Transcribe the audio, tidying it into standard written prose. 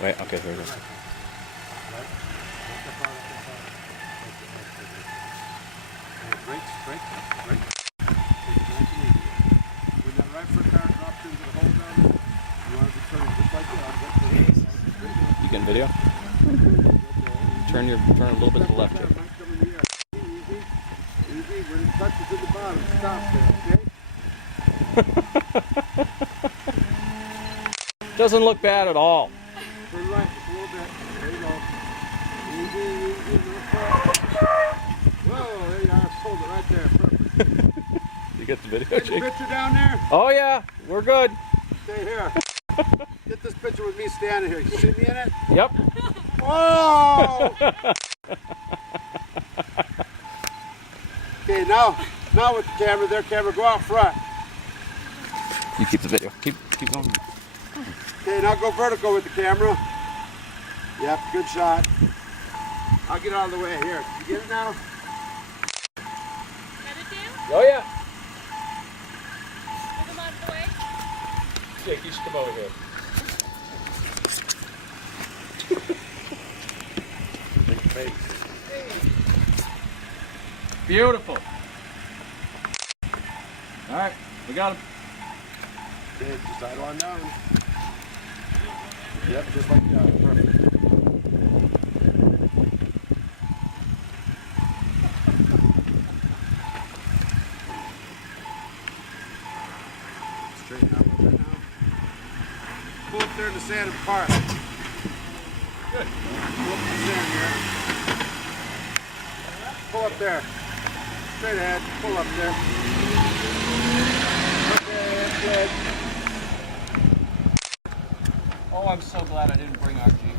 Wait, okay, here we go. Straight. Take it nice and easy. When that right foot car drops into the hole down there, you want to be turning just like that. You can video? Turn a little bit to the left here. Easy. When it touches at the bottom, stop there, okay? Doesn't look bad at all. Turn right just a little bit. There you go. Easy. Whoa, there you are. Hold it right there. Perfect. You get the video, Get the Jake? picture down there. Oh yeah, we're good. Stay here. Get this picture with me standing here. You see me in it? Yep. Whoa! Okay, now with the camera, their camera, go out front. You keep the video. Keep going. Okay, now go vertical with the camera. Yep, good shot. I'll get out of the way here. You get it now? Oh yeah. Move him out of the way. Jake, you should come over here. Beautiful. All right, we got him. Okay, just idle on down. Yep, just like that. Perfect. Straighten out a little bit now. Pull up there in the sand and park. Good. Pull up in the sand here. Pull up there. Straight ahead. Pull up there. Okay, that's good. Oh, I'm so glad I didn't bring our Jeep.